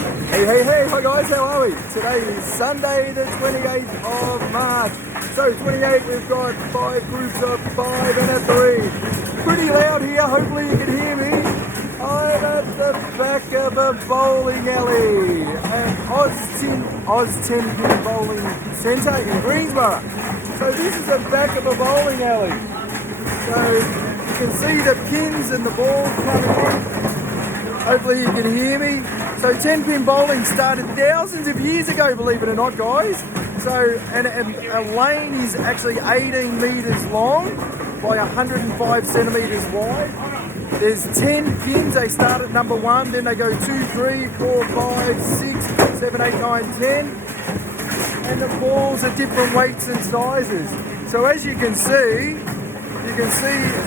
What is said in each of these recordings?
Hey, hi guys, how are we? Today is Sunday the 28th of March. So 28, we've got 5 groups of 5 and a 3. Pretty loud here, hopefully you can hear me. I'm at the back of a bowling alley at Oz 10 Pin Bowling Centre in Greensborough. So this is the back of a bowling alley. So you can see the pins and the balls coming in. Hopefully you can hear me. So 10 pin bowling started thousands of years ago, believe it or not, guys. So and a lane is actually 18 metres long by 105 centimetres wide. There's 10 pins. They start at number 1, then they go 2, 3, 4, 5, 6, 7, 8, 9, 10. And the balls are different weights and sizes. So as you can see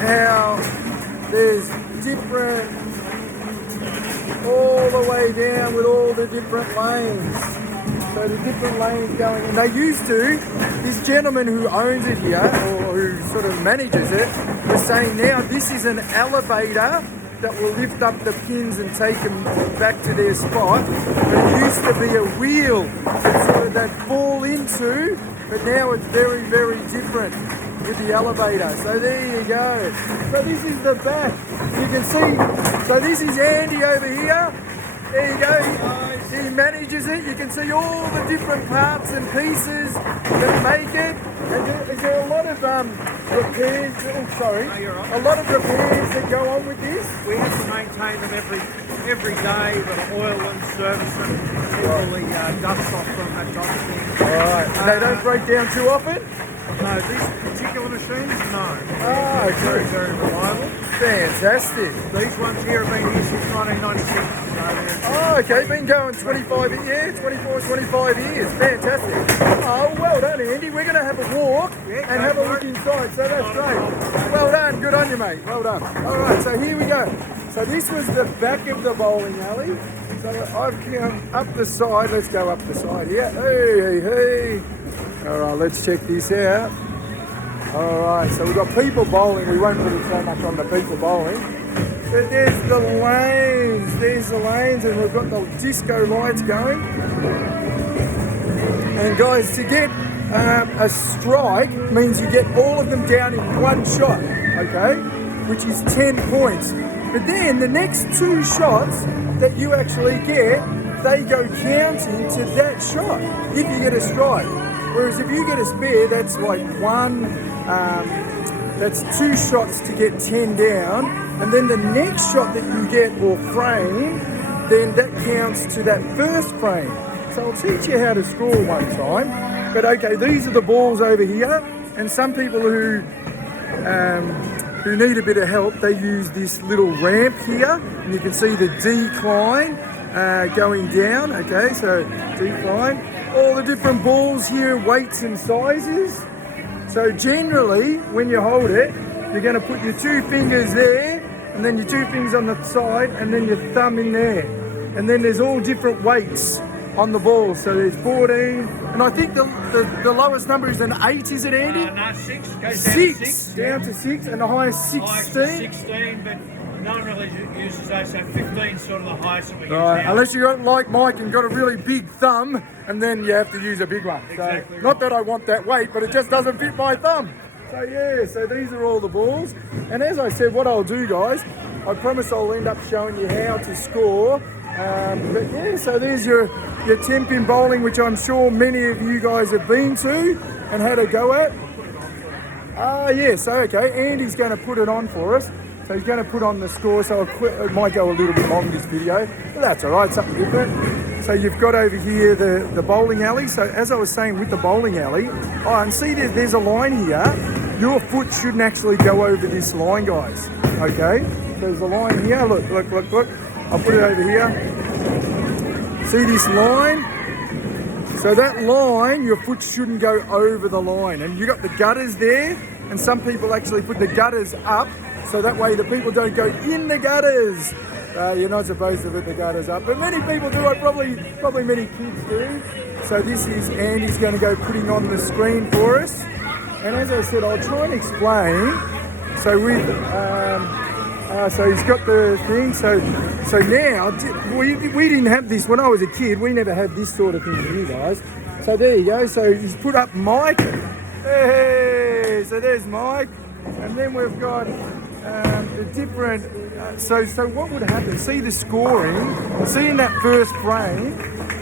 how there's different all the way down with all the different lanes. So the different lanes going, and they used to, this gentleman who owns it here, or who sort of manages it, was saying now this is an elevator that will lift up the pins and take them back to their spot. It used to be a wheel that sort of they'd fall into, but now it's very, very different with the elevator. So there you go. So this is the back. You can see, so this is Andy over here. There you go. He manages it. You can see all the different parts and pieces that make it. And is there a lot of repairs? Oh, sorry. No, you're right. A lot of repairs that go on with this. We have to maintain them every day with oil and service them, get all the dust off them, that type of thing. All right. And they don't break down too often? No, these particular machines, no. Ah, okay. Very, very reliable. Fantastic. These ones here have been here since 1996. Oh, okay, been going 24, 25 years. Fantastic. Oh, well done, Andy. We're going to have a walk and have a look inside, so that's great. Well done. Good on you, mate. Well done. All right, so here we go. So this was the back of the bowling alley. So I've come up the side. Let's go up the side here. Hey. All right, let's check this out. All right, so we've got people bowling. We won't put it so much on the people bowling. But there's the lanes, and we've got the disco lights going. And guys, to get a strike means you get all of them down in one shot, okay? Which is 10 points. But then the next 2 shots that you actually get, they go counting to that shot if you get a strike. Whereas if you get a spare, that's like that's 2 shots to get 10 down, and then the next shot that you get or frame, then that counts to that first frame. So I'll teach you how to score one time. But okay, these are the balls over here, and some people who need a bit of help, they use this little ramp here, and you can see the decline going down. Okay, so decline. All the different balls here, weights and sizes. So generally, when you hold it, you're going to put your 2 fingers there, and then your 2 fingers on the side, and then your thumb in there. And then there's all different weights on the ball. So there's 14, and I think the lowest number is an 8, is it, Andy? No, 6. Goes 6. Down to 6, and the highest 16. 16, but no one really uses those, so 15 is sort of the highest that we use Right, now. unless you're like Mike and got a really big thumb, and then you have to use a big one. Exactly. So, not that I want that weight, but it just doesn't fit my thumb. So yeah, so these are all the balls. And as I said, what I'll do, guys, I promise I'll end up showing you how to score. But yeah, so there's your 10 pin bowling, which I'm sure many of you guys have been to and had a go at. Yes, okay, Andy's going to put it on for us. So he's going to put on the score, so it might go a little bit long, this video, but that's all right, something different. So you've got over here the bowling alley. So as I was saying with the bowling alley, and see there's a line here. Your foot shouldn't actually go over this line, guys, okay? So there's a line here, look. I'll put it over here. See this line? So that line, your foot shouldn't go over the line. And you got the gutters there, and some people actually put the gutters up, so that way the people don't go in the gutters. You're not supposed to put the gutters up, but many people do. Probably many kids do. So this is Andy's going to go putting on the screen for us. And as I said, I'll try and explain. So with So he's got the thing. So now we didn't have this when I was a kid. We never had this sort of thing here, guys. So there you go. So he's put up Mike. Hey, so there's Mike, and then we've got the different. So what would happen? See the scoring. See in that first frame.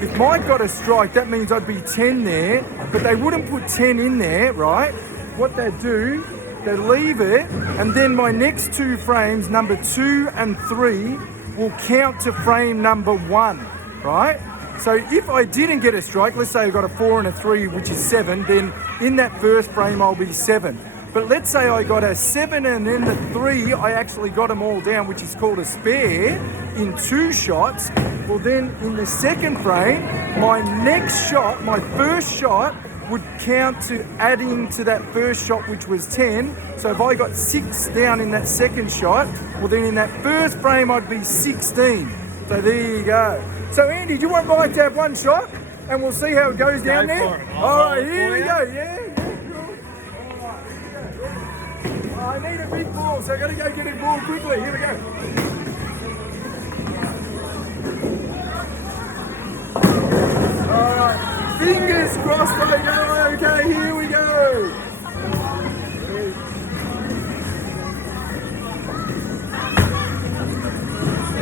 If Mike got a strike, that means I'd be 10 there, but they wouldn't put 10 in there, right? What they'd do, they leave it, and then my next two frames, number 2 and 3, will count to frame number 1, right? So if I didn't get a strike, let's say I got a 4 and a 3, which is 7, then in that first frame I'll be 7. But let's say I got a 7 and then the 3, I actually got them all down, which is called a spare, in 2 shots. Well then in the second frame, my next shot, my first shot, would count to adding to that first shot, which was 10. So if I got 6 down in that second shot, well then in that first frame I'd be 16. So there you go. So Andy, do you want Mike to have one shot? And we'll see how it goes down there? Alright, here we go, yeah. I need a big ball, so I gotta go get a ball quickly. Here we go. Alright, fingers crossed that they go okay. Here we go.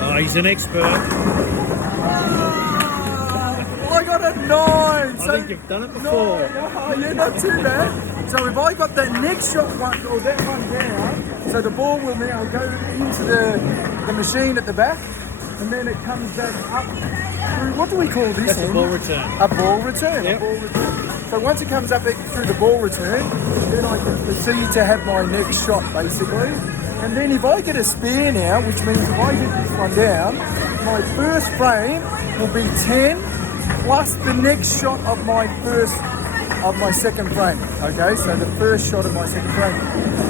Oh, he's an expert. I got a 9. I think you've done it before. Yeah, not too bad. So if I got that next shot one or that one down, so the ball will now go into the machine at the back, and then it comes back up through, what do we call this? That's a ball return. A ball return. Yep. A ball return. So once it comes up through the ball return, then I can proceed to have my next shot basically. And then if I get a spare now, which means if I get this one down, my first frame will be 10 plus the next shot of my second frame. Okay, so the first shot of my second frame.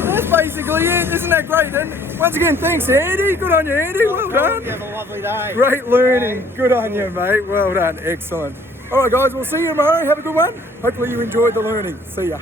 That's basically it. Isn't that great? And once again, thanks Andy. Good on you, Andy. Well done. You have a lovely day. Great learning. Good on you, mate. Well done. Excellent. All right, guys. We'll see you tomorrow. Have a good one. Hopefully you enjoyed the learning. See ya.